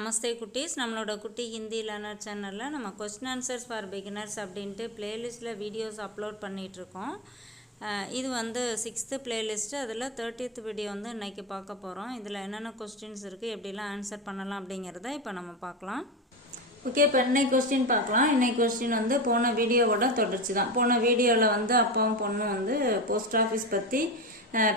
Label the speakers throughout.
Speaker 1: நமஸ்தே குட்டீஸ். நம்மளோட குட்டி ஹிந்தி லேர்னர் சேனலில் நம்ம கொஸ்டின் ஆன்சர்ஸ் ஃபார் பிகினர்ஸ் அப்படின்ட்டு பிளேலிஸ்ட்டில் வீடியோஸ் அப்லோட் பண்ணிகிட்ருக்கோம் இது வந்து சிக்ஸ்த்து பிளேலிஸ்ட்டு அதில் தேர்ட்டியத் வீடியோ வந்து இன்றைக்கி பார்க்க போகிறோம் இதில் என்னென்ன கொஸ்டின்ஸ் இருக்குது எப்படிலாம் ஆன்சர் பண்ணலாம் அப்படிங்கிறத இப்போ நம்ம பார்க்கலாம். ஓகே இப்போ இன்னைக்கு கொஸ்டின் பார்க்கலாம். இன்னைக்கு கொஸ்டின் வந்து போன வீடியோவோட தொடர்ச்சி தான். போன வீடியோவில் வந்து அப்பாவும் பொண்ணும் வந்து போஸ்ட் ஆஃபீஸ் பற்றி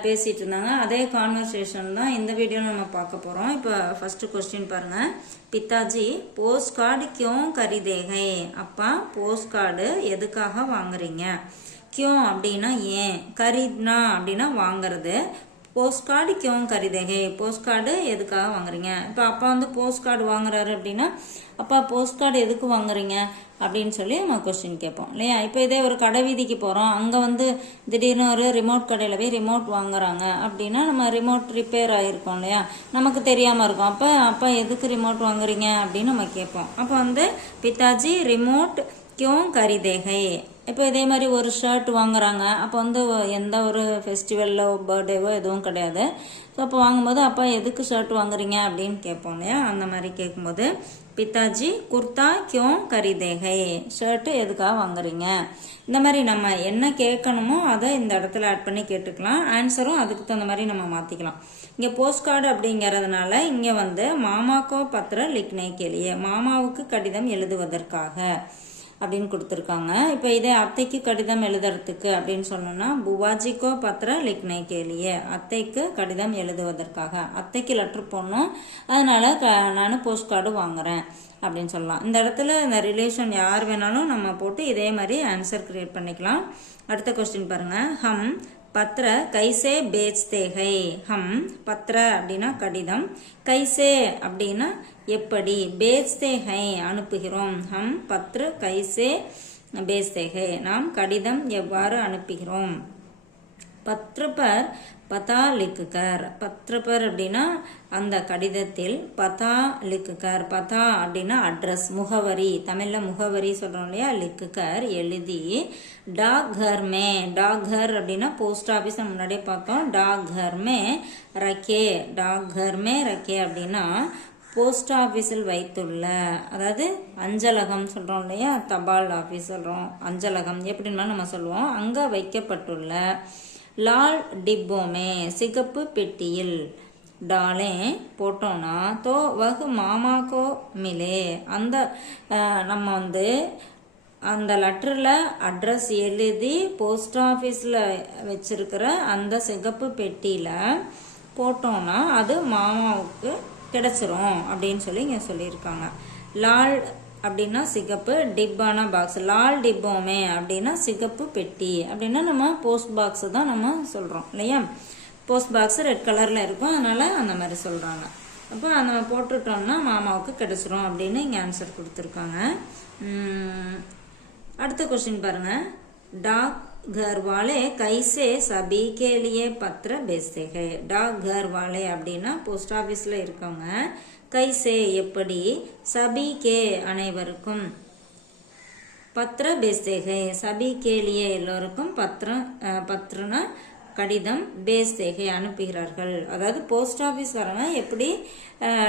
Speaker 1: பேசிகிட்டு இருந்தாங்க. அதே கான்வர்சேஷன் தான் இந்த வீடியோ நம்ம பார்க்க போகிறோம் இப்போ ஃபஸ்ட்டு கொஸ்டின் பாருங்கள் பித்தாஜி போஸ்ட் கார்டு கியோம் கரிதேகை? அப்பா போஸ்ட் கார்டு எதுக்காக வாங்குறீங்க? கியோம் அப்படின்னா ஏன்? கரித்னா அப்படின்னா வாங்கிறது. போஸ்ட் கார்டு கியோங் கரிதேகை போஸ்ட் கார்டு எதுக்காக வாங்குறீங்க? இப்போ அப்பா வந்து போஸ்ட் கார்டு வாங்குறாரு அப்படின்னா அப்பா போஸ்ட் கார்டு எதுக்கு வாங்குறீங்க? அப்படின்னு சொல்லி நம்ம கொஸ்டின் கேட்போம் இல்லையா? இப்போ இதே ஒரு கடை வீதிக்கு போகிறோம் அங்கே வந்து திடீர்னு ஒரு ரிமோட் கடையில் போய் ரிமோட் வாங்குறாங்க அப்படின்னா நம்ம ரிமோட் ரிப்பேர் ஆகிருக்கோம் இல்லையா? நமக்கு தெரியாமல் இருக்கும். அப்போ அப்பா எதுக்கு ரிமோட் வாங்குறீங்க? அப்படின்னு நம்ம கேட்போம். அப்போ வந்து பித்தாஜி ரிமோட் கியோங் கரிதேகை இப்போ இதே மாதிரி ஒரு ஷர்ட் வாங்குறாங்க. அப்போ வந்து எந்த ஒரு ஃபெஸ்டிவல்லோ பர்த்டேவோ எதுவும் கிடையாது. ஸோ அப்போ வாங்கும்போது அப்பா எதுக்கு ஷர்ட் வாங்குறீங்க? அப்படின்னு கேட்போம் இல்லையா? அந்த மாதிரி கேட்கும்போது பித்தாஜி குர்தா கியோம் கரிதேகை? ஷர்ட்டு எதுக்காக வாங்குறீங்க? இந்த மாதிரி நம்ம என்ன கேட்கணுமோ அதை இந்த இடத்துல ஆட் பண்ணி கேட்டுக்கலாம். ஆன்சரும் அதுக்கு தகுந்த மாதிரி நம்ம மாற்றிக்கலாம் இங்கே போஸ்ட் கார்டு அப்படிங்கிறதுனால இங்கே வந்து மாமாக்கோ பத்திர லிக்னே கேளியே மாமாவுக்கு கடிதம் எழுதுவதற்காக. அப்படின்னு கொடுத்துருக்காங்க. இப்போ இதே அத்தைக்கு கடிதம் எழுதுறதுக்கு அப்படின்னு சொன்னோம்னா புவாஜிக்கோ பத்திர லிக்னை கேளியே அத்தைக்கு கடிதம் எழுதுவதற்காக. அத்தைக்கு லெட்ரு போடணும். அதனால் க நான் போஸ்ட் கார்டு வாங்குறேன் அப்படின்னு சொல்லலாம். இந்த இடத்துல இந்த ரிலேஷன் யார் வேணாலும் நம்ம போட்டு இதே மாதிரி ஆன்சர் க்ரியேட் பண்ணிக்கலாம். அடுத்த கொஸ்டின் பாருங்கள் ஹம் பத்திர கைசே பேச்தே ஹை ஹம் பத்திர அப்படின்னா கடிதம். கைசே அப்படின்னா எப்படி? பேச்தே ஹை அனுப்புகிறோம். ஹம் பத்ர கைசே பேச்தே ஹை நாம் கடிதம் எவ்வாறு அனுப்புகிறோம்? பத்ர பர் பதா லிக்குகர் பத்ர பர் அப்படின்னா அந்த கடிதத்தில் பதா லிக்குகர் பதா அப்படின்னா அட்ரஸ் முகவரி. தமிழில் முகவரி சொல்கிறோம் இல்லையா? லிக்குகர் எழுதி. டாக் மே டாக் கர் அப்படின்னா போஸ்ட் ஆஃபீஸ் முன்னாடியே பார்த்தோம். டாக் மே ரக்கே. டாக் மே ரக்கே அப்படின்னா போஸ்ட் ஆஃபீஸில் வைத்துள்ள. அதாவது அஞ்சலகம் சொல்கிறோம் இல்லையா? தபால் ஆஃபீஸ் சொல்கிறோம் அஞ்சலகம். எப்படின்னா நம்ம சொல்லுவோம். அங்கே வைக்கப்பட்டுள்ள. லால் டிப்போமே சிகப்பு பெட்டியில். டாலே போட்டோன்னா தோ வகு மாமாக்கோ மிலே. அந்த நம்ம வந்து அந்த லெட்டரில் அட்ரஸ் எழுதி போஸ்ட் ஆஃபீஸில் வச்சிருக்கிற அந்த சிகப்பு பெட்டியில் போட்டோன்னா அது மாமாவுக்கு கிடச்சிரும் அப்படின்னு சொல்லி இங்கே சொல்லியிருக்காங்க. லால் அப்படின்னா சிகப்பு டிப்பான பாக்ஸ் லால் டிப்போமே அப்படின்னா சிகப்பு பெட்டி. அப்படின்னா நம்ம போஸ்ட் பாக்ஸ் தான் நம்ம சொல்கிறோம் இல்லையா? போஸ்ட் பாக்ஸ் ரெட் கலரில் இருக்கும். அதனால் அந்த மாதிரி சொல்கிறாங்க அப்போ அந்த போட்டுட்டோம்னா மாமாவுக்கு கிடச்சிரும் அப்படின்னு இங்கே ஆன்சர் கொடுத்துருக்காங்க. அடுத்த கொஸ்டின் பாருங்கள் டாக் घर वाले कैसे सभी के लिए पत्र भेजते हैं डाक घर वाले அப்படின்னா போஸ்ட் ஆஃபீஸில் இருக்கவங்க கைசே எப்படி சபி கே அனைவருக்கும் பத்திர பேஸ்தேகை சபி கேலியே எல்லோருக்கும் பத்திரம் பத்திரனா கடிதம் பேஸ்தேகை அனுப்புகிறார்கள். அதாவது போஸ்ட் ஆஃபீஸ்காரங்க எப்படி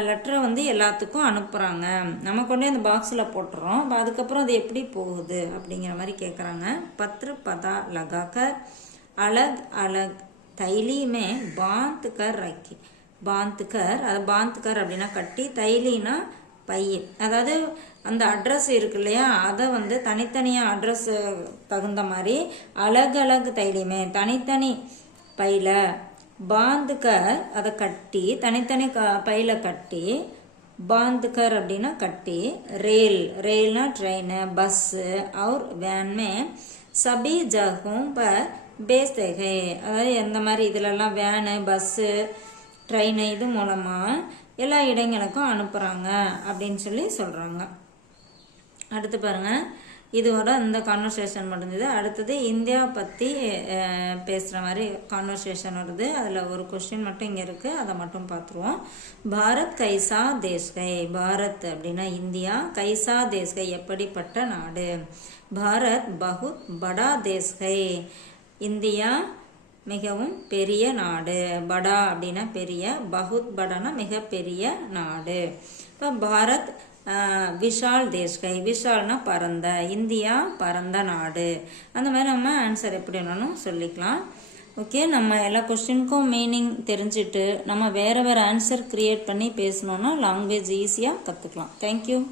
Speaker 1: லெட்டரை வந்து எல்லாத்துக்கும் அனுப்புகிறாங்க நம்ம கொண்டே அந்த பாக்ஸில் போட்டுறோம். அதுக்கப்புறம் அது எப்படி போகுது அப்படிங்கிற மாதிரி கேட்குறாங்க பத்ரு பதா லகாக்கர் அலக் அலக் தைலியுமே பாந்துக்கர் ரக்கி. பாந்துக்கர் அது பாந்துக்கர் அப்படின்னா கட்டி தைலினா பையன். அதாவது அந்த அட்ரஸ் இருக்கு இல்லையா? அதை வந்து தனித்தனியாக அட்ரஸ் தகுந்த மாதிரி அழகழகு தைலியுமே தனித்தனி பையில் பாந்துக்கர் அதை கட்டி தனித்தனி க பையில் கட்டி பாந்துக்கர் அப்படின்னா கட்டி ரயில் ரயில்னா ட்ரெயின் பஸ்ஸு அவர் வேன்மே சபி ஜகும் ப பேஸ்தேகை. அதாவது எந்த மாதிரி இதிலெல்லாம் வேனு பஸ்ஸு ட்ரெயின் இது மூலமாக எல்லா இடங்களுக்கும் அனுப்புகிறாங்க அப்படின்னு சொல்லி சொல்கிறாங்க அடுத்து பாருங்கள் இதோட இந்த கான்வர்சேஷன் முடிஞ்சது. அடுத்தது இந்தியா பற்றி பேசுகிற மாதிரி கான்வர்சேஷன் வருது. அதில் ஒரு கொஸ்டின் மட்டும் இங்கே இருக்குது அதை மட்டும் பார்த்துருவோம். பாரத் கைசா தேஷ்கை. பாரத் அப்படின்னா இந்தியா. கைசா தேஷ்கை எப்படிப்பட்ட நாடு? பாரத் பகுத் படா தேஷ்கை. இந்தியா மிகவும் பெரிய நாடு. படா அப்படின்னா பெரிய பகுத் படானா மிகப்பெரிய நாடு. இப்போ பாரத் விஷால் தேஷ்கை. விஷால்னா பரந்த இந்தியா பரந்த நாடு. அந்த மாதிரி நம்ம ஆன்சர் எப்படி வேணாலும் சொல்லிக்கலாம். ஓகே நம்ம எல்லா கொஸ்டினுக்கும் மீனிங் தெரிஞ்சுட்டு நம்ம வேறு வேறு ஆன்சர் க்ரியேட் பண்ணி பேசணுன்னா லாங்குவேஜ் ஈஸியாக கற்றுக்கலாம் தேங்க்யூ